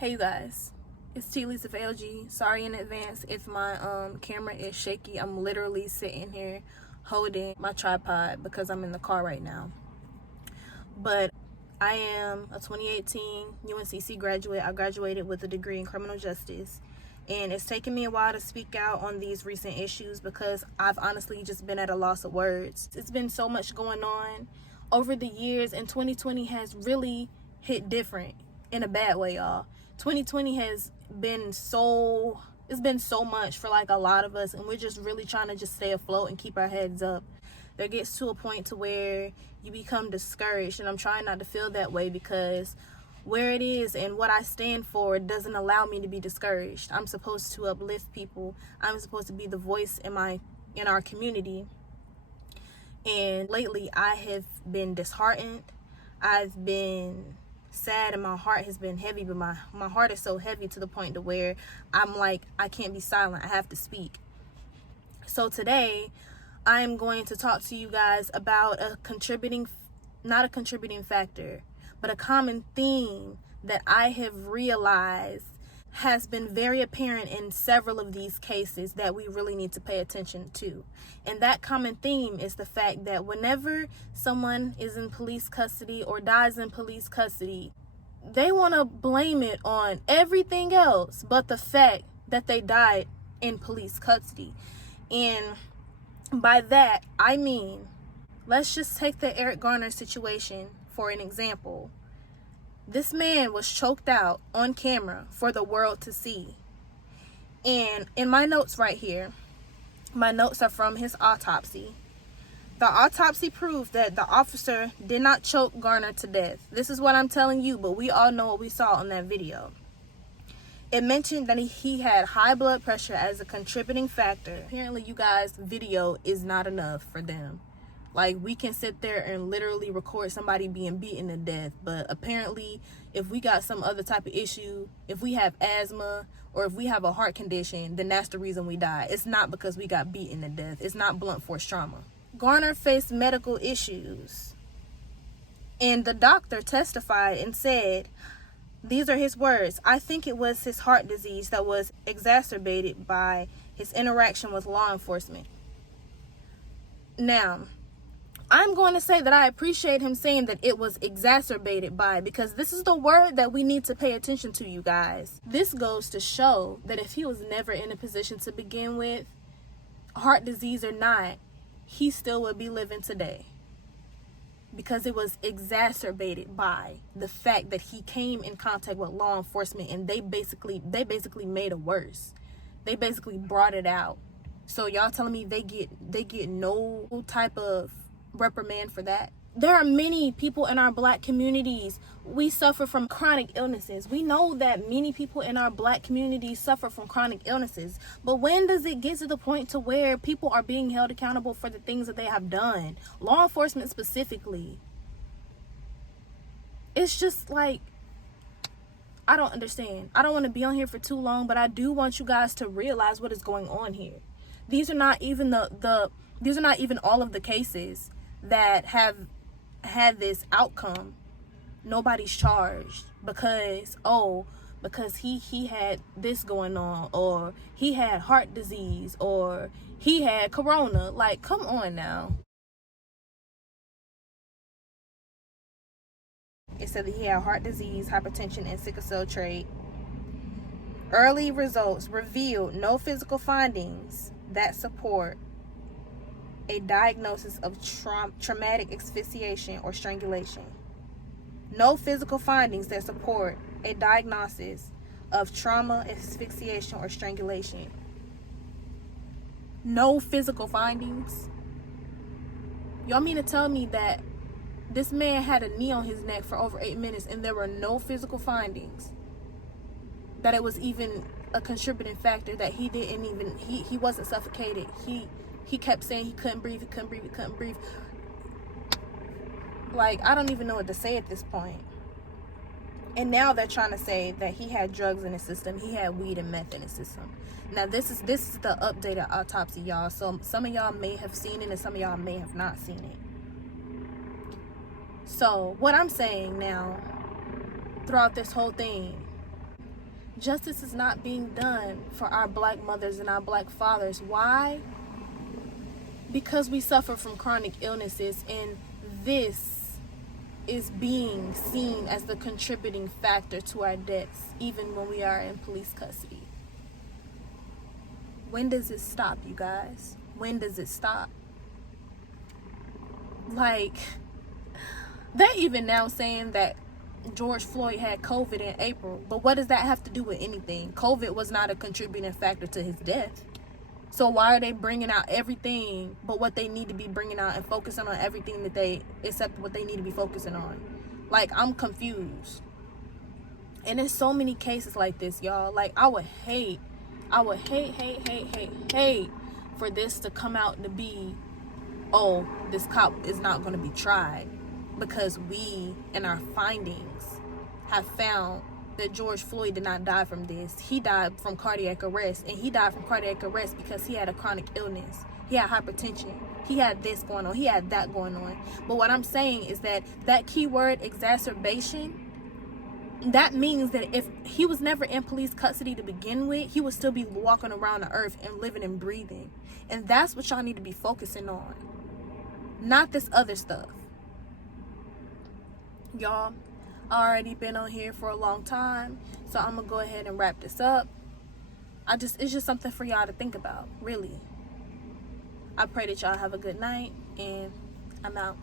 Hey you guys, it's T-Elise of LG. Sorry in advance if my camera is shaky. I'm literally sitting here holding my tripod because I'm in the car right now. But I am a 2018 UNCC graduate. I graduated with a degree in criminal justice. And it's taken me a while to speak out on these recent issues because I've honestly just been at a loss of words. It's been so much going on over the years, and 2020 has really hit different in a bad way, y'all. 2020 has been it's been so much for like a lot of us, and we're just really trying to just stay afloat and keep our heads up. There gets to a point to where you become discouraged, and I'm trying not to feel that way because where it is and what I stand for doesn't allow me to be discouraged. I'm supposed to uplift people. I'm supposed to be the voice in our community. And lately I have been disheartened. I've been sad, and my heart has been heavy, but my heart is so heavy to the point to where I'm like, I can't be silent. I have to speak. So today I am going to talk to you guys about not a contributing factor, but a common theme that I have realized has been very apparent in several of these cases that we really need to pay attention to. And that common theme is the fact that whenever someone is in police custody or dies in police custody, they want to blame it on everything else but the fact that they died in police custody. And by that, I mean, let's just take the Eric Garner situation for an example. This man was choked out on camera for the world to see. And in my notes right here, my notes are from his autopsy. The autopsy proved that the officer did not choke Garner to death. This is what I'm telling you, but we all know what we saw on that video. It mentioned that he had high blood pressure as a contributing factor. Apparently, you guys, video is not enough for them. Like, we can sit there and literally record somebody being beaten to death, but apparently if we got some other type of issue, if we have asthma or if we have a heart condition, then that's the reason we die. It's not because we got beaten to death. It's not blunt force trauma. Garner faced medical issues, and the doctor testified and said, these are his words, "I think it was his heart disease that was exacerbated by his interaction with law enforcement." Now, I'm going to say that I appreciate him saying that it was exacerbated by, because this is the word that we need to pay attention to, you guys. This goes to show that if he was never in a position to begin with, heart disease or not, he still would be living today. Because it was exacerbated by the fact that he came in contact with law enforcement, and they basically made it worse. They basically brought it out. So y'all telling me they get no type of reprimand for that? There are many people in our black communities, we suffer from chronic illnesses. We know that many people in our black communities suffer from chronic illnesses, but when does it get to the point to where people are being held accountable for the things that they have done? Law enforcement specifically. It's just like, I don't understand. I don't want to be on here for too long, but I do want you guys to realize what is going on here. These are not even these are not even all of the cases that have had this outcome. Nobody's charged because he had this going on, or he had heart disease, or he had corona. Like, come on now. It said that he had heart disease, hypertension, and sickle cell trait. Early results revealed no physical findings that support a diagnosis of traumatic asphyxiation or strangulation. No physical findings that support a diagnosis of trauma, asphyxiation, or strangulation. No physical findings? Y'all mean to tell me that this man had a knee on his neck for over 8 minutes and there were no physical findings? That it was even a contributing factor, that he wasn't suffocated. He kept saying he couldn't breathe, he couldn't breathe. Like, I don't even know what to say at this point. And now they're trying to say that he had drugs in his system. He had weed and meth in his system. Now, this is the updated autopsy, y'all. So some of y'all may have seen it and some of y'all may have not seen it. So what I'm saying now, throughout this whole thing, Justice is not being done for our black mothers and our black fathers. Why? Because we suffer from chronic illnesses, and this is being seen as the contributing factor to our deaths, even when we are in police custody. When does it stop, you guys? When does it stop? Like, they're even now saying that George Floyd had COVID in April, but what does that have to do with anything? COVID was not a contributing factor to his death. So why are they bringing out everything but what they need to be bringing out and focusing on everything that they, except what they need to be focusing on? Like, I'm confused. And there's so many cases like this, y'all. Like, I would hate for this to come out to be, oh, this cop is not going to be tried, because we, in our findings, have found that George Floyd did not die from this. He died from cardiac arrest, and he died from cardiac arrest because he had a chronic illness. He had hypertension. He had this going on. He had that going on. But what I'm saying is that keyword exacerbation, that means that if he was never in police custody to begin with, he would still be walking around the earth and living and breathing. And that's what y'all need to be focusing on, not this other stuff. Y'all, I already been on here for a long time, so I'm gonna go ahead and wrap this up. It's just something for y'all to think about, really. I pray that y'all have a good night, and I'm out.